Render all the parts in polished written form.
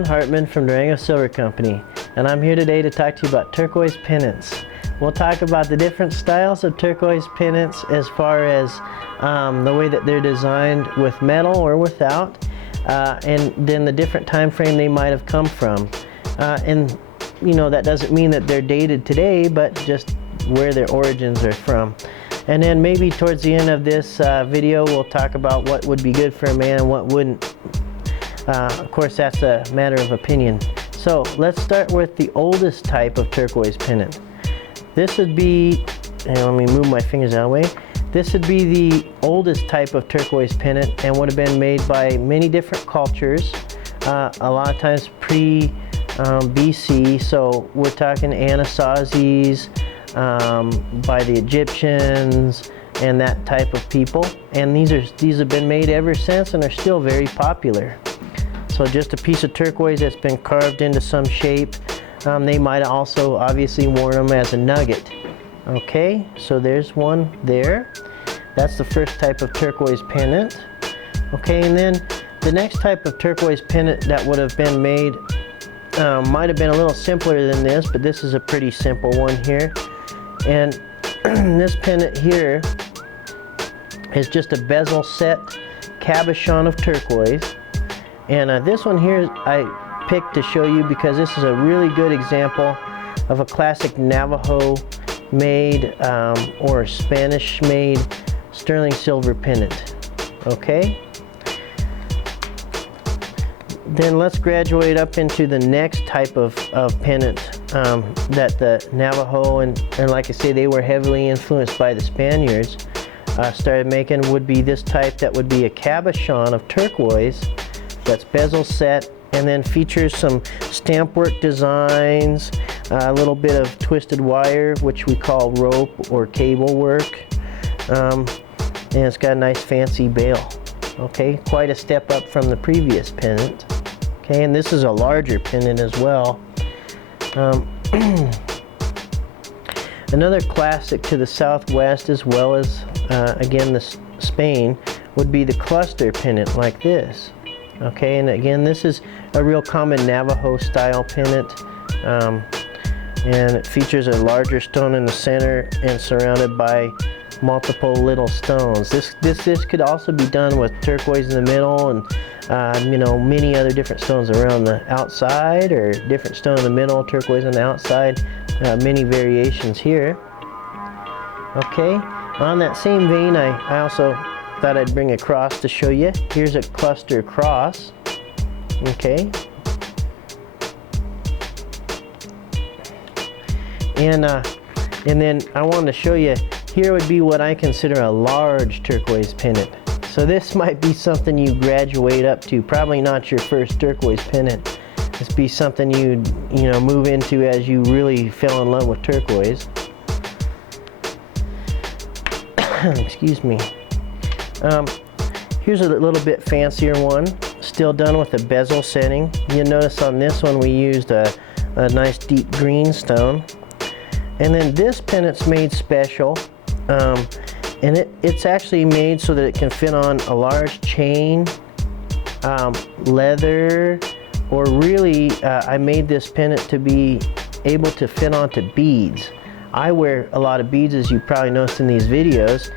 Dillon Hartman from Durango Silver Company, and I'm here today to talk to you about turquoise pendants. We'll talk about the different styles of turquoise pendants as far as the way that they're designed with metal or without, and then the different time frame they might have come from. And you know, that doesn't mean that they're dated today, but just where their origins are from. And then maybe towards the end of this video we'll talk about what would be good for a man and what wouldn't. Of course, that's a matter of opinion. So let's start with the oldest type of turquoise pendant. This would be, and let me move my fingers out of the way. This would be the oldest type of turquoise pendant and would have been made by many different cultures, a lot of times pre-BC. So we're talking Anasazis, by the Egyptians and that type of people, and these have been made ever since and are still very popular. So just a piece of turquoise that's been carved into some shape. They might also obviously worn them as a nugget. Okay, so there's one there. That's the first type of turquoise pendant. Okay, and then the next type of turquoise pendant that would have been made might have been a little simpler than this, but this is a pretty simple one here. And this pendant here is just a Bezel-Set Cabochon of turquoise. And this one here I picked to show you because this is a really good example of a classic Navajo made or Spanish made sterling silver pendant. Okay? Then let's graduate up into the next type of pendant that the Navajo and like I say, they were heavily influenced by the Spaniards, started making. Would be this type that would be a cabochon of turquoise that's bezel set and then features some stamp work designs, a little bit of twisted wire, which we call rope or cable work, and it's got a nice fancy bail. Okay, quite a step up from the previous pendant. Okay, and this is a larger pendant as well. Another classic to the southwest, as well as again Spain, would be the cluster pendant like this. Okay, and again, this is a real common Navajo style pendant, and it features a larger stone in the center and surrounded by multiple little stones. This could also be done with turquoise in the middle and you know, many other different stones around the outside, or different stone in the middle, turquoise on the outside. Many variations here. Okay, on that same vein, I also thought I'd bring a cross to show you. Here's a cluster cross. Okay, and then I wanted to show you, here would be what I consider a large turquoise pendant. So this might be something you graduate up to. Probably not your first turquoise pendant. This be something you know, move into as you really fell in love with turquoise. Excuse me. Here's a little bit fancier one, still done with a bezel setting. You'll notice on this one we used a nice deep green stone. And then this pendant's made special, and it's actually made so that it can fit on a large chain, leather, or really I made this pendant to be able to fit onto beads. I wear a lot of beads, as you probably noticed in these videos,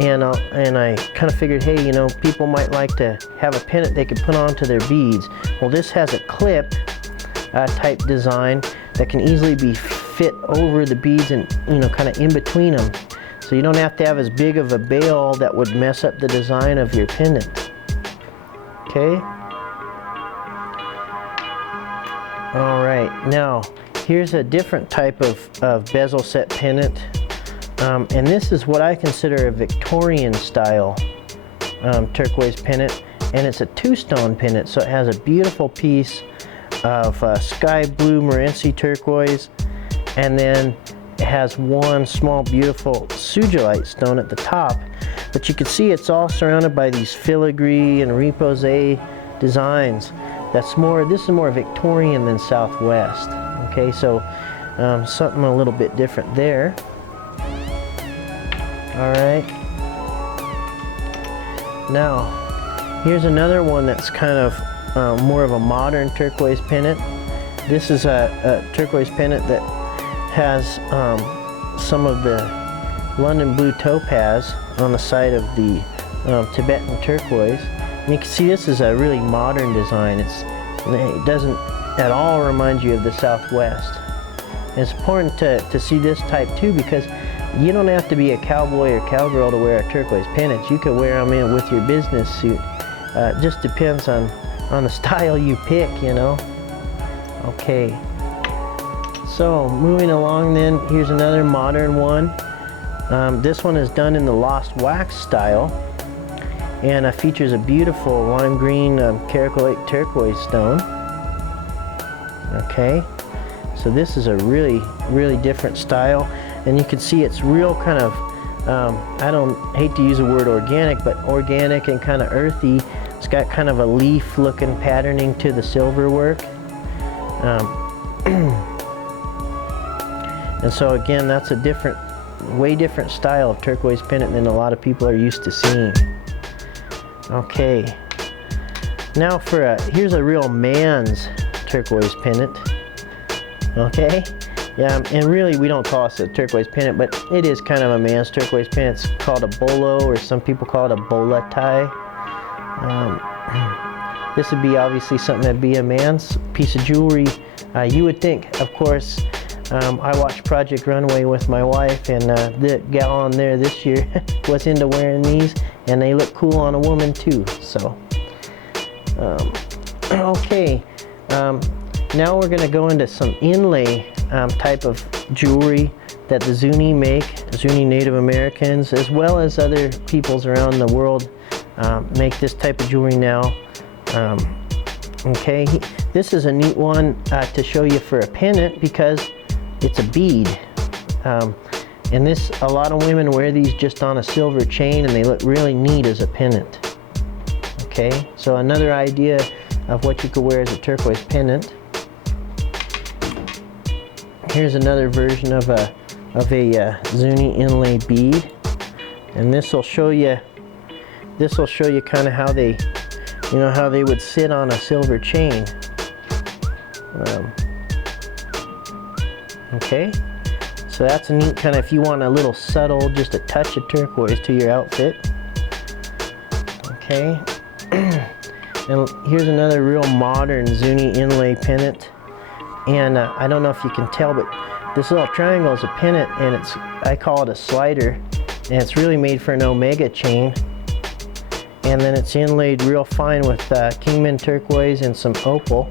and I kind of figured, hey, you know, people might like to have a pendant they could put onto their beads. Well, this has a clip type design that can easily be fit over the beads and, you know, kind of in between them. So you don't have to have as big of a bail that would mess up the design of your pendant. Okay? Alright, now here's a different type of bezel set pendant. And this is what I consider a Victorian style turquoise pendant. And it's a two-stone pendant, so it has a beautiful piece of sky blue Morenci turquoise, and then it has one small beautiful sugilite stone at the top. But you can see it's all surrounded by these filigree and repose designs. This is more Victorian than Southwest. Okay, so something a little bit different there. All right. Now, here's another one that's kind of more of a modern turquoise pendant. This is a turquoise pendant that has some of the London blue topaz on the side of the Tibetan turquoise. And you can see this is a really modern design. It doesn't at all remind you of the Southwest. And it's important to see this type too, because you don't have to be a cowboy or cowgirl to wear a turquoise pendant. You can wear them in with your business suit. It just depends on the style you pick, you know. Okay. So moving along then, here's another modern one. This one is done in the lost wax style, and features a beautiful lime green caracolate turquoise stone. Okay, so this is a really different style, and you can see it's real kind of, I don't hate to use the word organic, but organic and kind of earthy. It's got kind of a leaf looking patterning to the silver work. And so again, that's a way different style of turquoise pendant than a lot of people are used to seeing. Okay, now here's a real man's turquoise pendant. Okay, yeah, and really we don't call this a turquoise pendant, but it is kind of a man's turquoise pendant. It's called a bolo, or some people call it a bola tie. This would be obviously something that'd be a man's piece of jewelry. You would think, of course, I watched Project Runway with my wife, and the gal on there this year was into wearing these, and they look cool on a woman too. So, okay, now we're going to go into some inlay type of jewelry that the Zuni make, Zuni Native Americans, as well as other peoples around the world make this type of jewelry now. Okay, this is a neat one to show you for a pendant, because it's a bead. And a lot of women wear these just on a silver chain, and they look really neat as a pendant. Okay, so another idea of what you could wear as a turquoise pendant. Here's another version of a Zuni inlay bead, and this will show you kind of how they, how they would sit on a silver chain. Okay, so that's a neat kind of, if you want a little subtle, just a touch of turquoise to your outfit. Okay, and here's another real modern Zuni inlay pendant, and I don't know if you can tell, but this little triangle is a pendant, and I call it a slider, and it's really made for an omega chain. And then it's inlaid real fine with Kingman turquoise and some opal.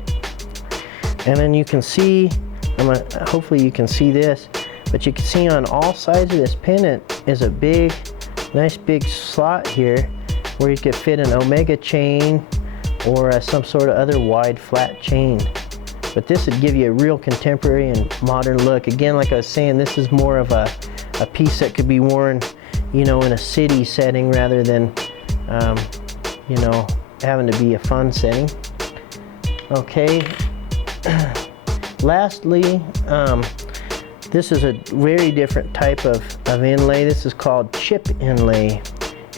And then you can see, hopefully you can see this, but you can see on all sides of this pendant is a nice big slot here where you could fit an omega chain or some sort of other wide flat chain. But this would give you a real contemporary and modern look. Again, like I was saying, this is more of a piece that could be worn, in a city setting rather than having to be a fun setting. Okay, lastly, this is a very different type of inlay. This is called chip inlay,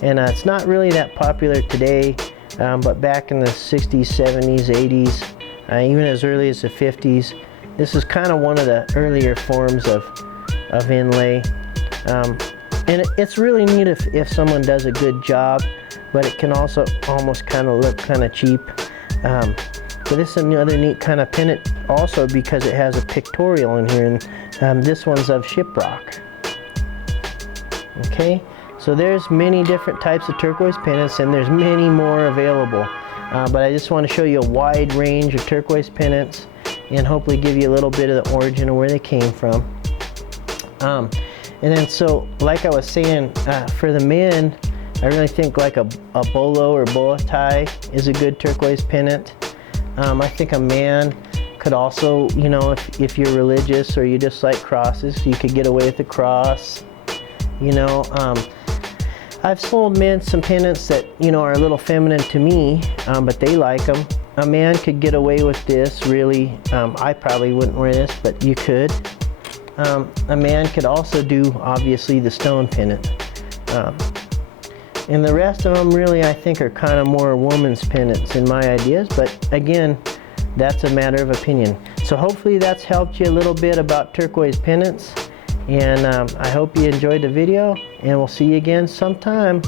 and it's not really that popular today, but back in the 60s, 70s, 80s, even as early as the 50s, this is kind of one of the earlier forms of inlay. And it's really neat if someone does a good job, but it can also almost kind of look kind of cheap. So this is another neat kind of pendant also because it has a pictorial in here, and this one's of shiprock. Okay, so there's many different types of turquoise pendants, and there's many more available. But I just want to show you a wide range of turquoise pendants and hopefully give you a little bit of the origin of where they came from. And then so, like I was saying, for the men, I really think like a bolo or bola tie is a good turquoise pendant. I think a man could also, if you're religious or you just like crosses, you could get away with the cross. I've sold men some pendants that, are a little feminine to me, but they like them. A man could get away with this, really. I probably wouldn't wear this, but you could. A man could also do, obviously, the stone pendant. And the rest of them really, I think, are kind of more woman's pendants in my ideas, but again, that's a matter of opinion. So hopefully that's helped you a little bit about turquoise pendants, and I hope you enjoyed the video, and we'll see you again sometime.